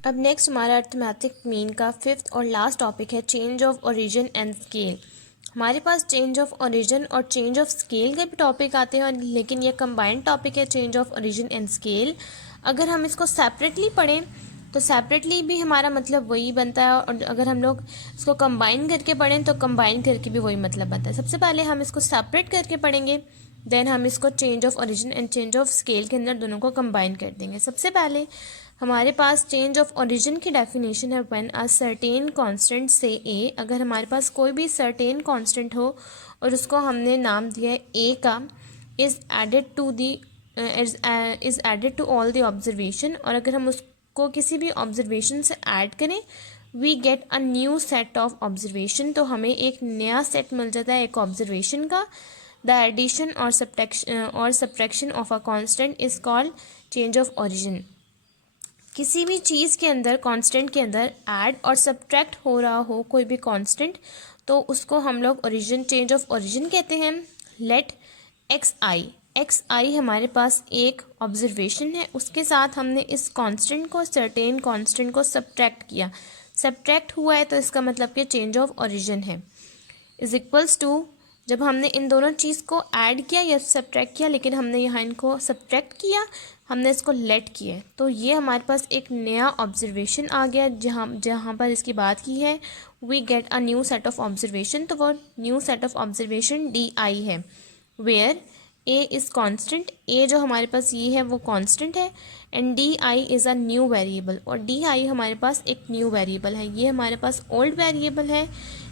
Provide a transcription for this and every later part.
अब नेक्स्ट हमारा arithmetic mean का फिफ्थ और लास्ट टॉपिक है change of origin and scale. हमारे पास चेंज ऑफ ओरिजिन और चेंज ऑफ स्केल के भी टॉपिक आते हैं, लेकिन ये कंबाइंड टॉपिक है change of origin and scale. अगर हम इसको सेपरेटली पढ़ें तो सेपरेटली भी हमारा मतलब वही बनता है, और अगर हम लोग इसको कंबाइन करके पढ़ें तो कंबाइन करके भी वही मतलब बनता है। सबसे पहले हम इसको सेपरेट करके पढ़ेंगे, देन हम इसको change of origin and change of scale के अंदर दोनों को कंबाइन कर देंगे। सबसे पहले हमारे पास चेंज ऑफ ओरिजिन की डेफिनेशन है व्हेन अ सर्टेन कांस्टेंट से ए। अगर हमारे पास कोई भी सर्टेन कांस्टेंट हो और उसको हमने नाम दिया है ए का, is added to all the observation, और अगर हम उसको किसी भी ऑब्जर्वेशन से ऐड करें we get a new set of observation, तो हमें एक नया सेट मिल जाता है एक ऑब्जर्वेशन का। द एडिशन और subtraction of a constant is called change of origin. किसी भी चीज़ के अंदर कांस्टेंट के अंदर ऐड और सब्ट्रैक्ट हो रहा हो कोई भी कांस्टेंट, तो उसको हम लोग ओरिजिन चेंज ऑफ ओरिजिन कहते हैं। लेट एक्स आई हमारे पास एक ऑब्जर्वेशन है, उसके साथ हमने इस कांस्टेंट को सर्टेन कांस्टेंट को सब्ट्रैक्ट किया, सब्ट्रैक्ट हुआ है तो इसका मतलब कि चेंज ऑफ ओरिजिन है। इज इक्वल्स टू, जब हमने इन दोनों चीज़ को ऐड किया या सब्ट्रैक्ट किया, लेकिन हमने यहाँ इनको सब्ट्रैक्ट किया, हमने इसको लेट किया, तो ये हमारे पास एक नया ऑब्जर्वेशन आ गया जहाँ पर इसकी बात की है we get a new set of observation. तो वो new set of observation D I है, where A is constant. A जो हमारे पास ये है वो कॉन्स्टेंट है, and D I is a new variable, और डी आई हमारे पास एक न्यू वेरिएबल है। ये हमारे पास ओल्ड वेरिएबल है,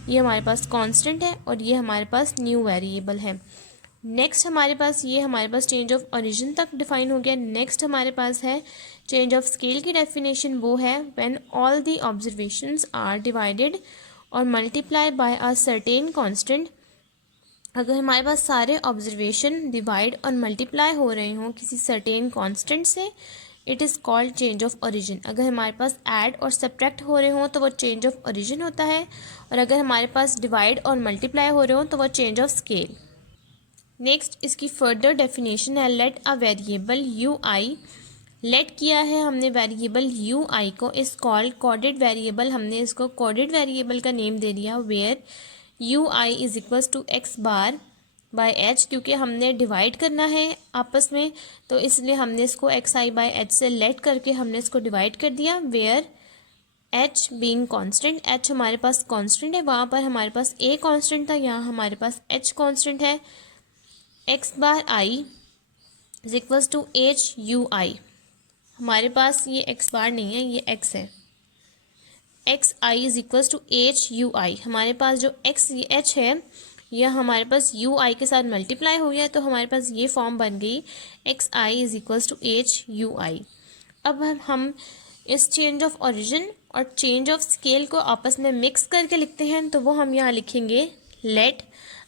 ये हमारे पास कांस्टेंट है, और ये हमारे पास न्यू वेरिएबल है। नेक्स्ट हमारे पास चेंज ऑफ ओरिजिन तक डिफाइन हो गया। नेक्स्ट हमारे पास है चेंज ऑफ स्केल की डेफिनेशन, वो है when all the observations are divided और multiply by a certain constant. अगर हमारे पास सारे ऑब्जर्वेशन डिवाइड और मल्टीप्लाई हो रहे हों किसी सर्टेन कांस्टेंट से, it is called change of origin. अगर हमारे पास ऐड और सब्ट्रैक्ट हो रहे हों तो वो चेंज ऑफ ओरिजिन होता है, और अगर हमारे पास डिवाइड और मल्टीप्लाई हो रहे हों तो वो चेंज ऑफ स्केल। नेक्स्ट इसकी फर्दर डेफिनेशन है let a variable U I. Let किया है हमने वेरिएबल यू आई को, इस कॉल्ड कोडेड वेरिएबल, हमने इसको कोडेड वेरिएबल का नेम दे दिया, where U I is equals to X bar by H. क्योंकि हमने डिवाइड करना है आपस में, तो इसलिए हमने इसको एक्स आई बाय एच से लेट करके हमने इसको डिवाइड कर दिया। Where H being constant, H हमारे पास कांस्टेंट है, वहाँ पर हमारे पास ए कांस्टेंट था, यहाँ हमारे पास एच कांस्टेंट है। X bar i is equals to h u i, हमारे पास ये एक्स बार नहीं है, ये एक्स है। X i is equals to h u i, हमारे पास जो एक्स एच है यह हमारे पास यू आई के साथ मल्टीप्लाई हो गया, तो हमारे पास ये फॉर्म बन गई x i is equals to h u i. अब हम इस चेंज ऑफ ओरिजिन और चेंज ऑफ स्केल को आपस में मिक्स करके लिखते हैं, तो वो हम यहाँ लिखेंगे लेट।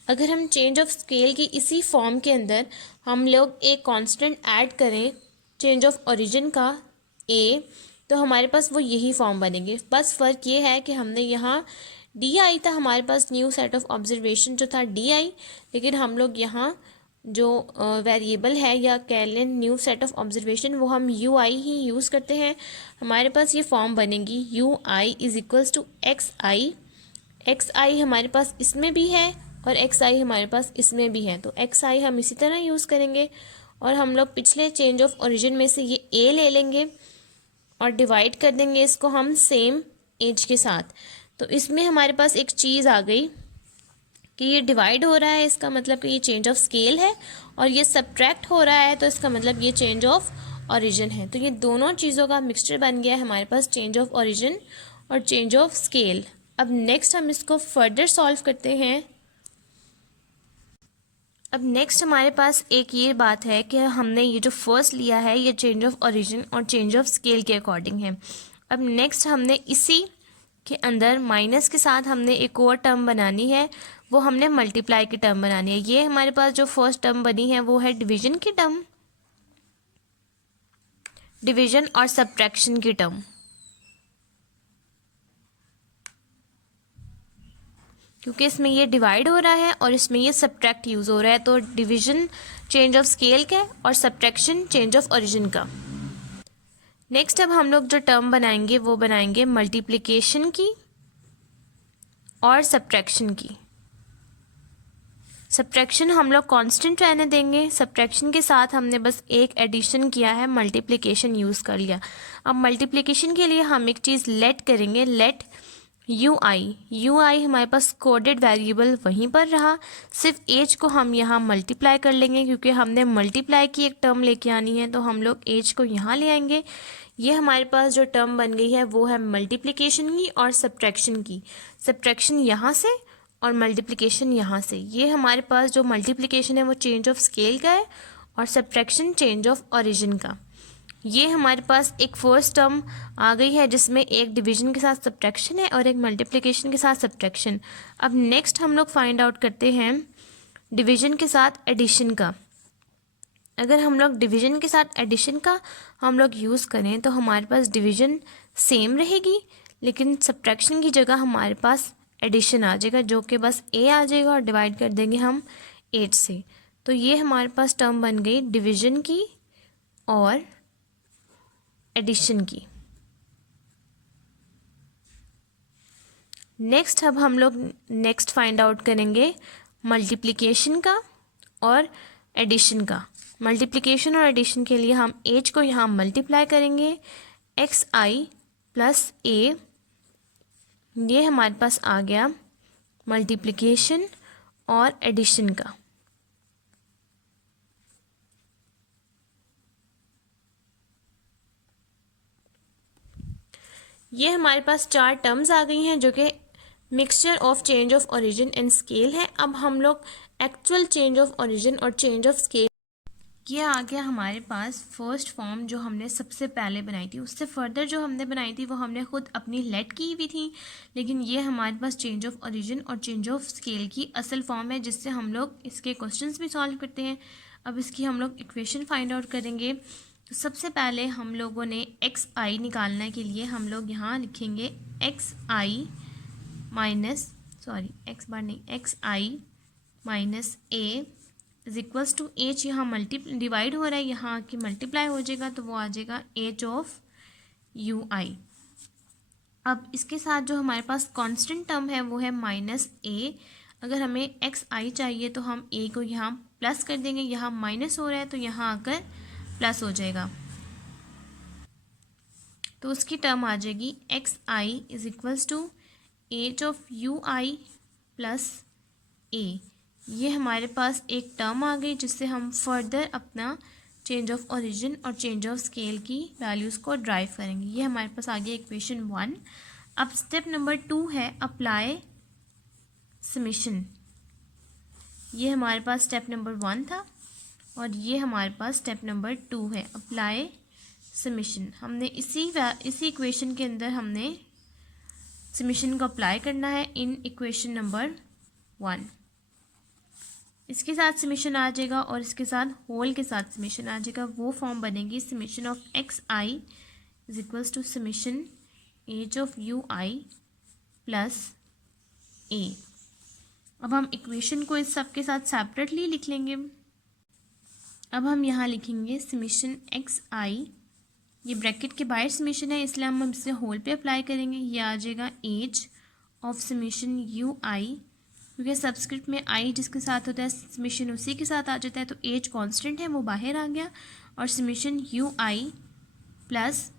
अगर हम चेंज ऑफ स्केल की इसी फॉर्म के अंदर हम लोग एक कांस्टेंट ऐड करें चेंज ऑफ ओरिजिन का ए, तो हमारे पास वो यही फॉर्म बनेंगे। बस फ़र्क ये है कि हमने यहाँ डी आई था, हमारे पास न्यू सेट ऑफ ऑब्जर्वेशन जो था डी आई, लेकिन हम लोग यहाँ जो वेरिएबल है या कह लें न्यू सेट ऑफ ऑब्जर्वेशन, वो हम यू आई ही यूज़ करते हैं। हमारे पास ये फॉर्म बनेगी u I is equals to x i. X i हमारे पास इसमें भी है और एक्स आई हमारे पास इसमें भी है, तो एक्स आई हम इसी तरह यूज़ करेंगे, और हम लोग पिछले चेंज ऑफ ओरिजिन में से ये ए ले लेंगे और डिवाइड कर देंगे इसको हम सेम एज के साथ। तो इसमें हमारे पास एक चीज़ आ गई कि ये डिवाइड हो रहा है, इसका मतलब कि ये चेंज ऑफ स्केल है, और ये सब्ट्रैक्ट हो रहा है तो इसका मतलब ये चेंज ऑफ ओरिजिन है। तो ये दोनों चीज़ों का मिक्सचर बन गया है हमारे पास चेंज ऑफ ओरिजिन और चेंज ऑफ स्केल। अब नेक्स्ट हम इसको फर्दर सॉल्व करते हैं। अब नेक्स्ट हमारे पास एक ये बात है कि हमने ये जो फर्स्ट लिया है ये चेंज ऑफ ओरिजिन और चेंज ऑफ स्केल के अकॉर्डिंग है। अब नेक्स्ट हमने इसी के अंदर माइनस के साथ हमने एक और टर्म बनानी है, वो हमने मल्टीप्लाई की टर्म बनानी है। ये हमारे पास जो फर्स्ट टर्म बनी है वो है डिवीजन की टर्म, डिवीजन और सब्ट्रैक्शन की टर्म। क्योंकि इसमें ये डिवाइड हो रहा है और इसमें ये सब्ट्रैक्ट यूज़ हो रहा है, तो डिवीजन चेंज ऑफ स्केल का और सब्ट्रैक्शन चेंज ऑफ ओरिजिन का। नेक्स्ट अब हम लोग जो टर्म बनाएंगे वो बनाएंगे मल्टीप्लिकेशन की और सब्ट्रैक्शन की। सब्ट्रैक्शन हम लोग कांस्टेंट रहने देंगे, सब्ट्रैक्शन के साथ हमने बस एक एडिशन किया है, मल्टीप्लिकेशन यूज़ कर लिया। अब मल्टीप्लिकेशन के लिए हम एक चीज़ लेट करेंगे, लेट यू आई हमारे पास कोडेड वेरिएबल वहीं पर रहा, सिर्फ एज को हम यहाँ मल्टीप्लाई कर लेंगे क्योंकि हमने मल्टीप्लाई की एक टर्म लेके आनी है, तो हम लोग एज को यहाँ ले आएंगे। ये हमारे पास जो टर्म बन गई है वो है मल्टीप्लिकेशन की और सब्ट्रैक्शन की। सब्ट्रैक्शन यहाँ से और मल्टीप्लिकेशन यहाँ से। ये हमारे पास जो मल्टीप्लिकेशन है वो चेंज ऑफ स्केल का है और सब्ट्रैक्शन चेंज ऑफ ओरिजिन का। ये हमारे पास एक फर्स्ट टर्म आ गई है जिसमें एक डिवीजन के साथ सब्ट्रैक्शन है और एक मल्टीप्लिकेशन के साथ सब्ट्रैक्शन। अब नेक्स्ट हम लोग फाइंड आउट करते हैं डिवीजन के साथ एडिशन का। अगर हम लोग डिवीजन के साथ एडिशन का हम लोग यूज़ करें तो हमारे पास डिवीजन सेम रहेगी, लेकिन सब्ट्रैक्शन की जगह हमारे पास एडिशन आ जाएगा, जो कि बस ए आ जाएगा और डिवाइड कर देंगे हम 8 से। तो ये हमारे पास टर्म बन गई डिवीजन की और एडिशन की। नेक्स्ट अब हम लोग नेक्स्ट फाइंड आउट करेंगे मल्टीप्लिकेशन का और एडिशन का। मल्टीप्लिकेशन और एडिशन के लिए हम एज को यहाँ मल्टीप्लाई करेंगे, एक्स आई प्लस ए, ये हमारे पास आ गया मल्टीप्लिकेशन और एडिशन का। ये हमारे पास 4 टर्म्स आ गई हैं जो कि mixture of change of origin and scale है। अब हम लोग एक्चुअल चेंज ऑफ ओरिजिन और चेंज ऑफ स्केल, ये आ गया हमारे पास फर्स्ट फॉर्म जो हमने सबसे पहले बनाई थी। उससे फर्दर जो हमने बनाई थी वो हमने खुद अपनी लेट की हुई थी, लेकिन ये हमारे पास चेंज ऑफ ओरिजिन और चेंज ऑफ स्केल की असल फॉर्म है जिससे हम लोग इसके क्वेश्चंस भी सॉल्व करते हैं। अब इसकी हम लोग इक्वेशन फाइंड आउट करेंगे। तो सबसे पहले हम लोगों ने एक्स आई निकालने के लिए हम लोग यहाँ लिखेंगे X I minus A is equals to H, यहाँ डिवाइड हो रहा है, यहाँ की मल्टीप्लाई हो जाएगा तो वो आ जाएगा एच ऑफ यू आई। अब इसके साथ जो हमारे पास कांस्टेंट टर्म है वो है माइनस ए। अगर हमें एक्स आई चाहिए तो हम ए को यहाँ प्लस कर देंगे, यहाँ माइनस हो रहा है तो यहाँ आकर प्लस हो जाएगा, तो उसकी टर्म आ जाएगी x i is equals to h of u i plus a. ये हमारे पास एक टर्म आ गई जिससे हम फर्दर अपना चेंज ऑफ ओरिजिन और चेंज ऑफ स्केल की वैल्यूज़ को ड्राइव करेंगे। ये हमारे पास आ गया इक्वेशन 1। अब स्टेप नंबर 2 है अप्लाई समेशन। ये हमारे पास स्टेप नंबर 1 था और ये हमारे पास स्टेप नंबर 2 है अप्लाई समेशन। हमने इसी इक्वेशन के अंदर हमने समेशन को अप्लाई करना है इन इक्वेशन नंबर 1। इसके साथ समेशन आ जाएगा और इसके साथ होल के साथ समेशन आ जाएगा, वो फॉर्म बनेगी summation of x i is equals to summation h of u i plus a. अब हम इक्वेशन को इस सब के साथ सेपरेटली लिख लेंगे। अब हम यहाँ लिखेंगे समेशन एक्स आई, ये ब्रैकेट के बाहर समेशन है इसलिए हम इसे होल पे अप्लाई करेंगे। ये आ जाएगा एच ऑफ समेशन यू आई, क्योंकि सब्सक्रिप्ट में आई जिसके साथ होता है समेशन उसी के साथ आ जाता है, तो एच कांस्टेंट है वो बाहर आ गया, और समेशन यू आई प्लस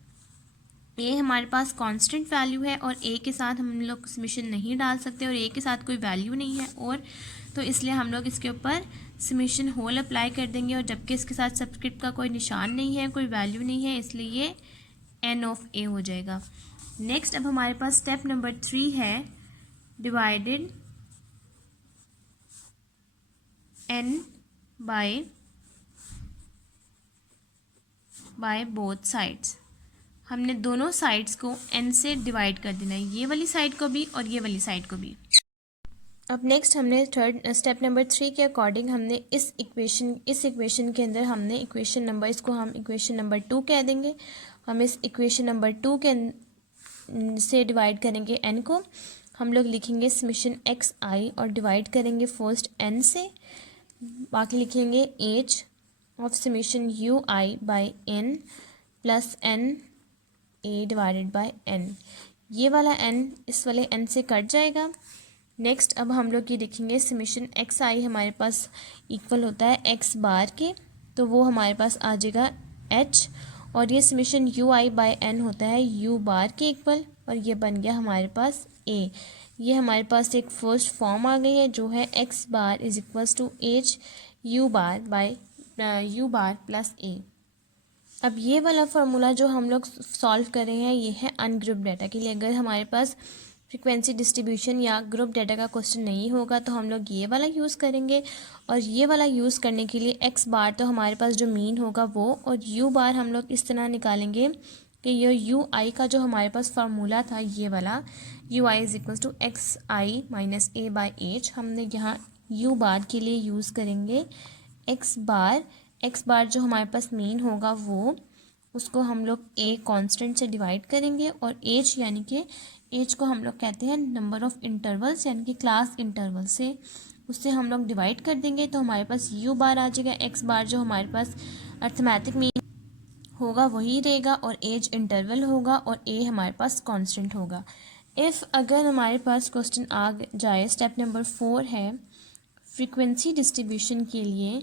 ए हमारे पास कांस्टेंट वैल्यू है और ए के साथ हम लोग समेशन नहीं डाल सकते और ए के साथ कोई वैल्यू नहीं है, और तो इसलिए हम लोग इसके ऊपर समेशन होल अप्लाई कर देंगे, और जबकि इसके साथ सब्सक्रिप्ट का कोई निशान नहीं है, कोई वैल्यू नहीं है, इसलिए ये एन ऑफ ए हो जाएगा। नेक्स्ट अब हमारे पास स्टेप नंबर 3 है divided N by both sides. हमने दोनों साइड्स को n से डिवाइड कर देना है, ये वाली साइड को भी और ये वाली साइड को भी। अब नेक्स्ट हमने स्टेप नंबर 3 के अकॉर्डिंग हमने इस इक्वेशन के अंदर हमने इक्वेशन नंबर, इसको हम इक्वेशन नंबर 2 कह देंगे। हम इस इक्वेशन नंबर 2 के से डिवाइड करेंगे n को। हम लोग लिखेंगे समेशन एक्स आई और डिवाइड करेंगे फर्स्ट n से, बाकी लिखेंगे H of summation U I by n plus n A divided by N. ये वाला n इस वाले n से कट जाएगा। नेक्स्ट अब हम लोग ये देखेंगे समेशन एक्स आई हमारे पास इक्वल होता है एक्स बार के, तो वो हमारे पास आ जाएगा h, और ये समेशन यू आई बाय एन होता है यू बार के इक्वल, और ये बन गया हमारे पास a। ये हमारे पास एक फर्स्ट फॉर्म आ गई है जो है x bar is equals to h u bar by u bar plus a। अब ये वाला फार्मूला जो हम लोग सॉल्व कर रहे हैं ये है अनग्रुप डाटा के लिए। अगर हमारे पास फ्रीक्वेंसी डिस्ट्रीब्यूशन या ग्रुप डाटा का क्वेश्चन नहीं होगा तो हम लोग ये वाला यूज़ करेंगे, और ये वाला यूज़ करने के लिए एक्स बार तो हमारे पास जो मीन होगा वो, और यू बार हम लोग इस तरह निकालेंगे कि ये यू आई का जो हमारे पास फार्मूला था ये वाला u I is equal to x I minus a by h, हमने यहाँ यू बार के लिए यूज़ करेंगे एक्स बार। एक्स बार जो हमारे पास मीन होगा वो, उसको हम लोग ए कांस्टेंट से डिवाइड करेंगे, और एच यानी कि एच को हम लोग कहते हैं नंबर ऑफ़ इंटरवल्स यानी कि क्लास इंटरवल से, उससे हम लोग डिवाइड कर देंगे तो हमारे पास यू बार आ जाएगा। एक्स बार जो हमारे पास अर्थमेटिक मीन होगा वही रहेगा, और एज इंटरवल होगा, और ए हमारे पास कांस्टेंट होगा। इफ़ अगर हमारे पास क्वेश्चन आ जाए, स्टेप नंबर 4 है फ्रीक्वेंसी डिस्ट्रीब्यूशन के लिए,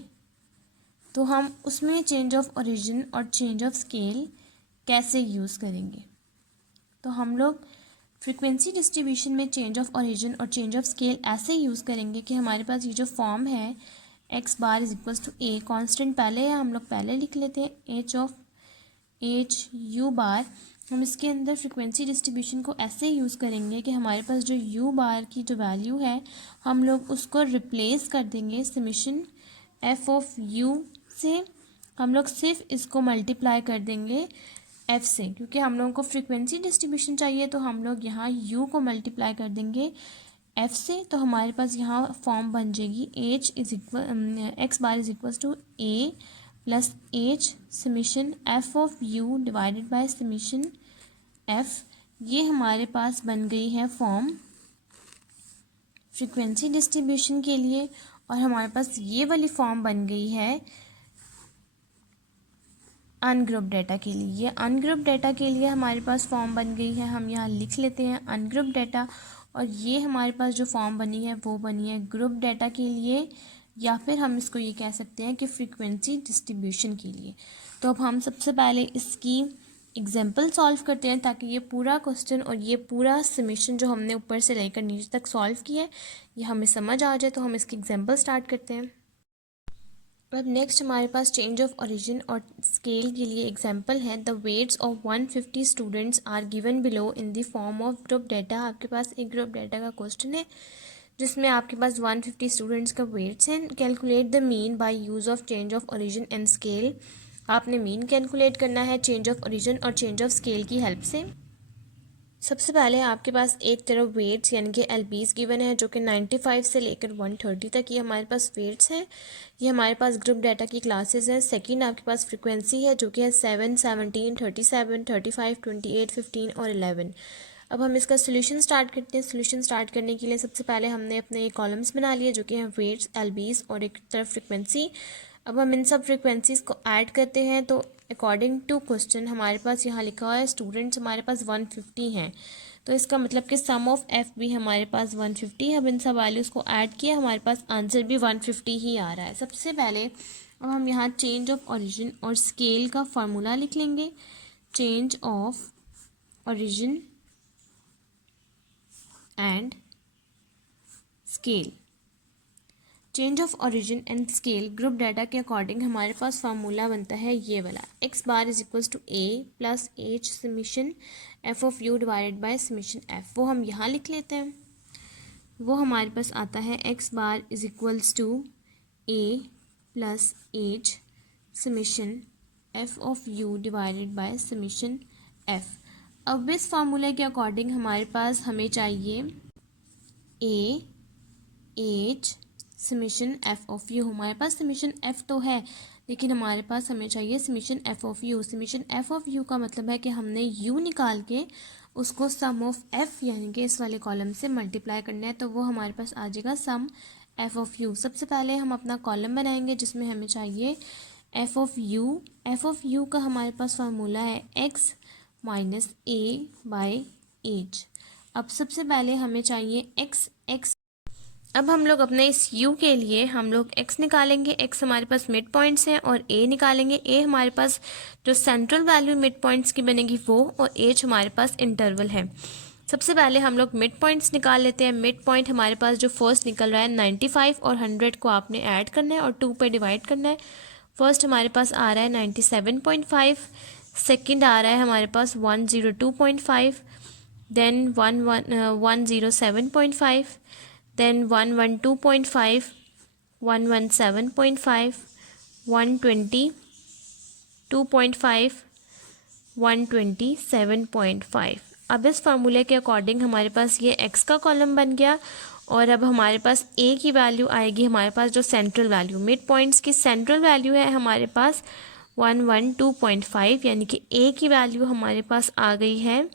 तो हम उसमें चेंज ऑफ ओरिजिन और चेंज ऑफ स्केल कैसे यूज़ करेंगे। तो हम लोग फ्रीक्वेंसी डिस्ट्रीब्यूशन में चेंज ऑफ ओरिजिन और चेंज ऑफ स्केल ऐसे यूज़ करेंगे कि हमारे पास ये जो फॉर्म है x bar is equals to a constant पहले है, हम लोग पहले लिख लेते हैं h of h u bar. हम इसके अंदर फ्रीक्वेंसी डिस्ट्रीब्यूशन को ऐसे यूज़ करेंगे कि हमारे पास जो यू बार की जो वैल्यू है हम लोग उसको रिप्लेस कर देंगे समेशन एफ ऑफ यू से, हम लोग सिर्फ इसको मल्टीप्लाई कर देंगे एफ से, क्योंकि हम लोगों को फ्रीक्वेंसी डिस्ट्रीब्यूशन चाहिए तो हम लोग यहाँ यू को मल्टीप्लाई कर देंगे एफ से। तो हमारे पास यहाँ फॉर्म बन जाएगी h is equal x bar is equal to a plus h summation f of u divided by summation f. ये हमारे पास बन गई है फॉर्म फ्रीक्वेंसी डिस्ट्रीब्यूशन के लिए, और हमारे पास ये वाली फॉर्म बन गई है अनग्रुप डाटा के लिए। ये अनग्रुप डाटा के लिए हमारे पास फॉर्म बन गई है, हम यहाँ लिख लेते हैं अनग्रुप डाटा, और ये हमारे पास जो फॉर्म बनी है वो बनी है ग्रुप डाटा के लिए, या फिर हम इसको ये कह सकते हैं कि फ्रीक्वेंसी डिस्ट्रीब्यूशन के लिए। तो अब हम सबसे पहले इसकी एग्जाम्पल सॉल्व करते हैं ताकि ये पूरा क्वेश्चन और ये पूरा समेशन जो हमने ऊपर से लेकर नीचे तक सॉल्व किया है ये हमें समझ आ जाए। तो हम इसकी एग्जाम्पल स्टार्ट करते हैं। अब नेक्स्ट हमारे पास चेंज ऑफ ओरिजिन और स्केल के लिए एग्जांपल है। The weights of 150 students are given below in the form of group data. आपके पास एक ग्रुप डाटा का क्वेश्चन है जिसमें आपके पास 150 स्टूडेंट्स का वेट्स हैं। Calculate the mean by use of change of origin and scale. आपने मीन कैलकुलेट करना है चेंज ऑफ ओरिजिन और चेंज ऑफ स्केल की हेल्प से। सबसे पहले आपके पास एक तरफ वेट्स यानी कि एलबीज गिवन है जो कि 95 से लेकर 130 तक ये हमारे पास वेट्स हैं। ये हमारे पास ग्रुप डाटा की क्लासेस हैं। सेकंड आपके पास फ्रीक्वेंसी है जो कि है 7, 17, 37, 35, 28, 15 और 11। अब हम इसका सोल्यूशन स्टार्ट करते हैं। सोल्यूशन स्टार्ट करने के लिए सबसे पहले हमने अपने कॉलम्स बना लिए जो कि हैं वेट्स, एलबीज और एक तरफ फ्रीक्वेंसी। अब हम इन सब फ्रीक्वेंसीज़ को ऐड करते हैं तो अकॉर्डिंग टू क्वेश्चन हमारे पास यहाँ लिखा हुआ है स्टूडेंट्स हमारे पास 150 हैं, तो इसका मतलब कि सम ऑफ एफ भी हमारे पास 150 है। अब इन सब वैल्यूज़ को ऐड किया हमारे पास आंसर भी 150 ही आ रहा है। सबसे पहले अब हम यहाँ चेंज ऑफ ओरिजिन और स्केल का फार्मूला लिख लेंगे। Change of origin and scale. Change of origin and scale group data के अकॉर्डिंग हमारे पास फार्मूला बनता है ये वाला x bar is equals to a plus h summation f of u divided by summation f. वो हम यहाँ लिख लेते हैं। वो हमारे पास आता है x bar is equals to a plus h summation f of u divided by summation f. अब इस फार्मूले के अकॉर्डिंग हमारे पास हमें चाहिए a h summation f of u. हमारे पास समेशन एफ तो है लेकिन हमारे पास हमें चाहिए summation f of you. Summation f of you का मतलब है कि हमने यू निकाल के उसको सम ऑफ एफ यानी कि इस वाले कॉलम से मल्टीप्लाई करना है, तो वो हमारे पास आ जाएगा सम एफ ऑफ यू। सबसे पहले हम अपना कॉलम बनाएंगे जिसमें हमें चाहिए F of you. F of you का हमारे पास फार्मूला है एक्स माइनस ए बाय एज। अब सबसे पहले हमें चाहिए x। अब हम लोग अपने इस u के लिए हम लोग x निकालेंगे। x हमारे पास मिड पॉइंट्स हैं और a निकालेंगे। a हमारे पास जो सेंट्रल वैल्यू मिड पॉइंट्स की बनेगी वो, और h हमारे पास इंटरवल है। सबसे पहले हम लोग मिड पॉइंट्स निकाल लेते हैं। मिड पॉइंट हमारे पास जो फर्स्ट निकल रहा है 95 और 100 को आपने ऐड करना है और 2 पे डिवाइड करना है। फर्स्ट हमारे पास आ रहा है 97.5, सेकंड आ रहा है हमारे पास 102.5, देन 107.5, देन 112.5, 117.5, 122.5, 127.5। अब इस फार्मूले के अकॉर्डिंग हमारे पास ये x का कॉलम बन गया और अब हमारे पास a की वैल्यू आएगी हमारे पास जो सेंट्रल वैल्यू मिड पॉइंट्स की सेंट्रल वैल्यू है हमारे पास 112.5, यानी कि a की वैल्यू हमारे पास आ गई है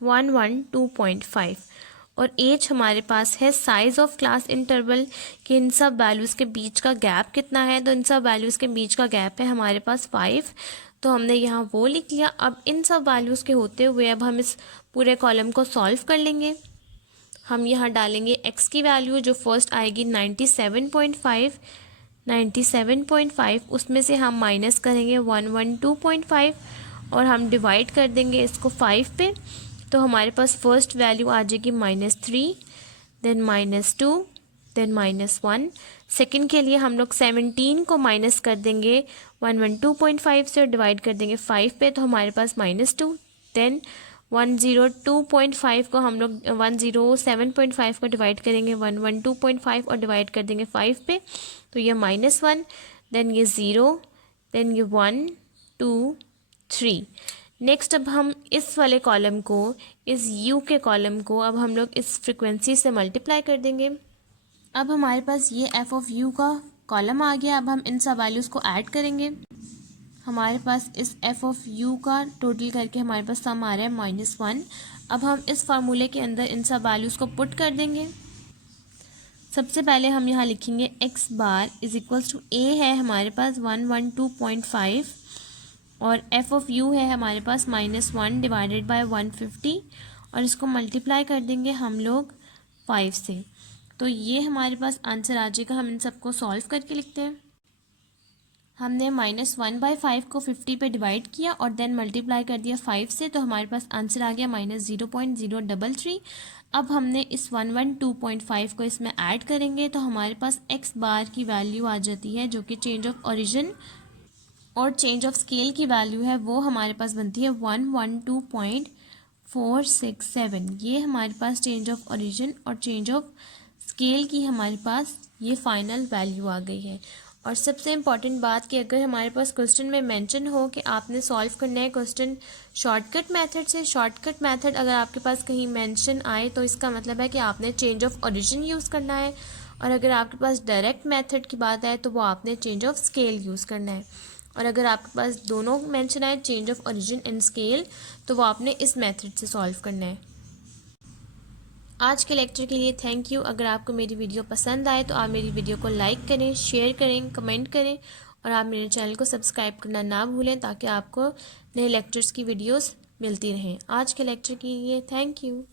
112.5 और एज हमारे पास है साइज ऑफ क्लास इंटरवल कि इन सब वैल्यूज़ के बीच का गैप कितना है। तो इन सब वैल्यूज़ के बीच का गैप है हमारे पास 5, तो हमने यहाँ वो लिख लिया। अब इन सब वैल्यूज़ के होते हुए अब हम इस पूरे कॉलम को सॉल्व कर लेंगे। हम यहाँ डालेंगे x की वैल्यू जो फर्स्ट आएगी 97.5, उसमें से हम माइनस करेंगे 112.5 और हम डिवाइड कर देंगे इसको 5 पे। तो हमारे पास फर्स्ट वैल्यू आ जाएगी -3, देन -2, देन -1। सेकंड के लिए हम लोग 17 को माइनस कर देंगे 112.5 से और डिवाइड कर देंगे 5 पे, तो हमारे पास -2। देन 102.5 को हम लोग 107.5 को डिवाइड करेंगे 112.5 और डिवाइड कर देंगे 5 पे, तो ये -1, देन ये 0, देन ये 1, 2, 3। नेक्स्ट अब हम इस वाले कॉलम को, इस u के कॉलम को अब हम लोग इस फ्रिक्वेंसी से मल्टीप्लाई कर देंगे। अब हमारे पास ये f ऑफ u का कॉलम आ गया। अब हम इन सब वैल्यूज़ को ऐड करेंगे। हमारे पास इस f ऑफ u का टोटल करके हमारे पास सम आ रहा है -1। अब हम इस फार्मूले के अंदर इन सब वैल्यूज़ को पुट कर देंगे। सबसे पहले हम यहाँ लिखेंगे x bar is equals to a है हमारे पास 112.5 और f ऑफ u है हमारे पास -1 डिवाइडेड बाय 150 और इसको मल्टीप्लाई कर देंगे हम लोग 5 से। तो ये हमारे पास आंसर आ जाएगा। हम इन सबको सॉल्व करके लिखते हैं। हमने -1/5 को 50 पे डिवाइड किया और देन मल्टीप्लाई कर दिया 5 से, तो हमारे पास आंसर आ गया -0.033। अब हमने इस 112.5 को इसमें ऐड करेंगे तो हमारे पास x बार की वैल्यू आ जाती है जो कि चेंज ऑफ ओरिजिन और चेंज ऑफ स्केल की वैल्यू है, वो हमारे पास बनती है 112.467। ये हमारे पास चेंज ऑफ ओरिजिन और चेंज ऑफ स्केल की हमारे पास ये फाइनल वैल्यू आ गई है। और सबसे इम्पॉर्टेंट बात कि अगर हमारे पास क्वेश्चन में मेंशन हो कि आपने सॉल्व करना है क्वेश्चन शॉर्टकट मेथड से, शॉर्टकट मेथड अगर आपके पास कहीं मेंशन आए तो इसका मतलब है कि आपने चेंज ऑफ ओरिजिन यूज़ करना है, और अगर आपके पास डायरेक्ट मेथड की बात आए तो वो आपने चेंज ऑफ स्केल यूज़ करना है। और अगर आपके पास दोनों मेंशन आए, change of origin and scale, तो वो आपने इस मेथड से सॉल्व करना है। आज के लेक्चर के लिए थैंक यू। अगर आपको मेरी वीडियो पसंद आए तो आप मेरी वीडियो को लाइक करें, शेयर करें, कमेंट करें और आप मेरे चैनल को सब्सक्राइब करना ना भूलें ताकि आपको नए लेक्चर्स की वीडियोस मिलती रहें। आज के लेक्चर के लिए थैंक यू।